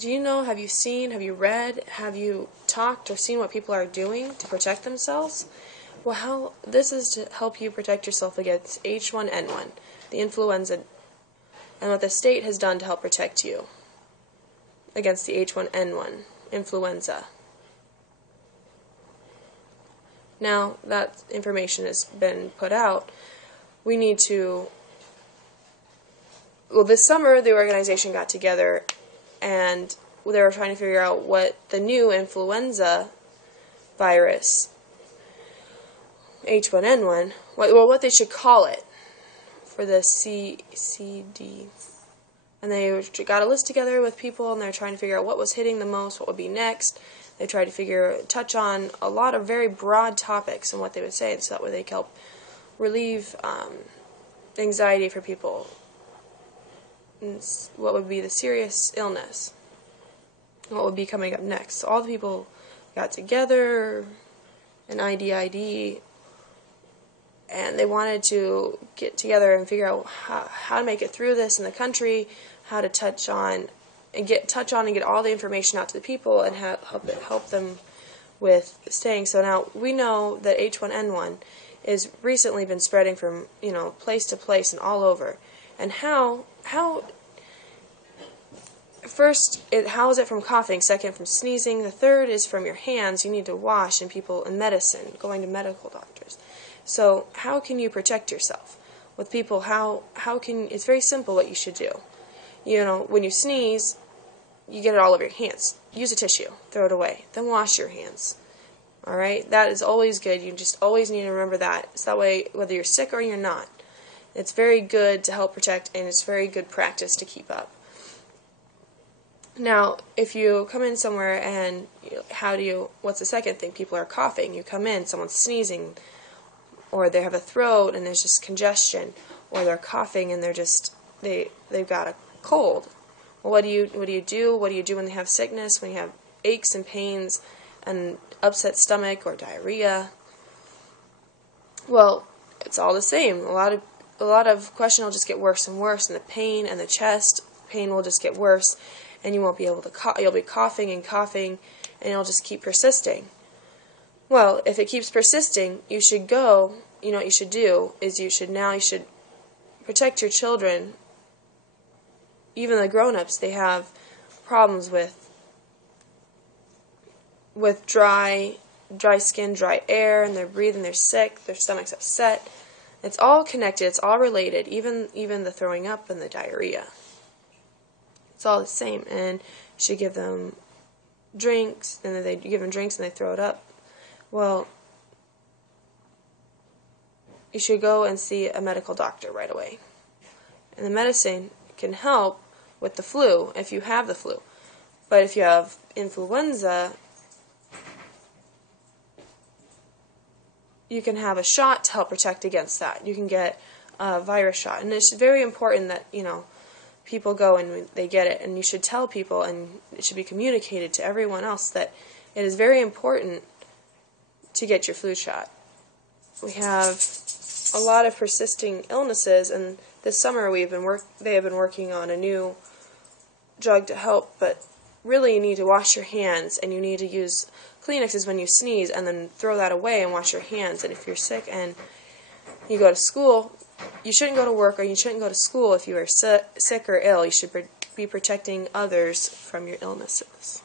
Do you know, have you seen, have you read, have you talked or seen what people are doing to protect themselves? Well, this is to help you protect yourself against H1N1, the influenza, and what the state has done to help protect you against the H1N1 influenza. Now that information has been put out, we need to, well, this summer the organization got together and they were trying to figure out what the new influenza virus, H1N1, what they should call it for the CCD. And they got a list together with people, and they're trying to figure out what was hitting the most, what would be next. They tried to touch on a lot of very broad topics and what they would say, so that way they could help relieve anxiety for people. And what would be the serious illness? What would be coming up next? So all the people got together, an IDID, and they wanted to get together and figure out how to make it through this in the country, how to touch on and get all the information out to the people and help them with staying. So now we know that H1N1 is recently been spreading from place to place and all over. And how first, how is it from coughing? Second, from sneezing. The third is from your hands. You need to wash, and people in medicine, going to medical doctors. So how can you protect yourself with people? It's very simple what you should do. When you sneeze, you get it all over your hands. Use a tissue, throw it away, then wash your hands. All right, that is always good. You just always need to remember that. So that way, whether you're sick or you're not, it's very good to help protect, and it's very good practice to keep up. Now, if you come in somewhere and what's the second thing? People are coughing. You come in, someone's sneezing, or they have a throat and there's just congestion, or they're coughing and they've got a cold. Well, what do you do? What do you do when they have sickness? When you have aches and pains and upset stomach or diarrhea? Well, it's all the same. A lot of question will just get worse and worse, and the pain and the chest pain will just get worse, and you won't be able to you'll be coughing and coughing, and it'll just keep persisting. Well, if it keeps persisting, you should go, what you should do is you should protect your children. Even the grown-ups, they have problems with dry skin, dry air, and they're breathing, they're sick, their stomach's upset. It's all connected, it's all related, even the throwing up and the diarrhea. It's all the same, and you should give them drinks, and then they throw it up. Well, you should go and see a medical doctor right away. And the medicine can help with the flu if you have the flu. But if you have influenza, you can have a shot to help protect against that. You can get a virus shot. And it's very important that, people go and they get it. And you should tell people, and it should be communicated to everyone else, that it is very important to get your flu shot. We have a lot of persisting illnesses, and this summer they have been working on a new drug to help, but really you need to wash your hands, and you need to use Kleenexes when you sneeze, and then throw that away and wash your hands. And if you're sick and you go to school, you shouldn't go to work or you shouldn't go to school if you are sick or ill. You should be protecting others from your illnesses.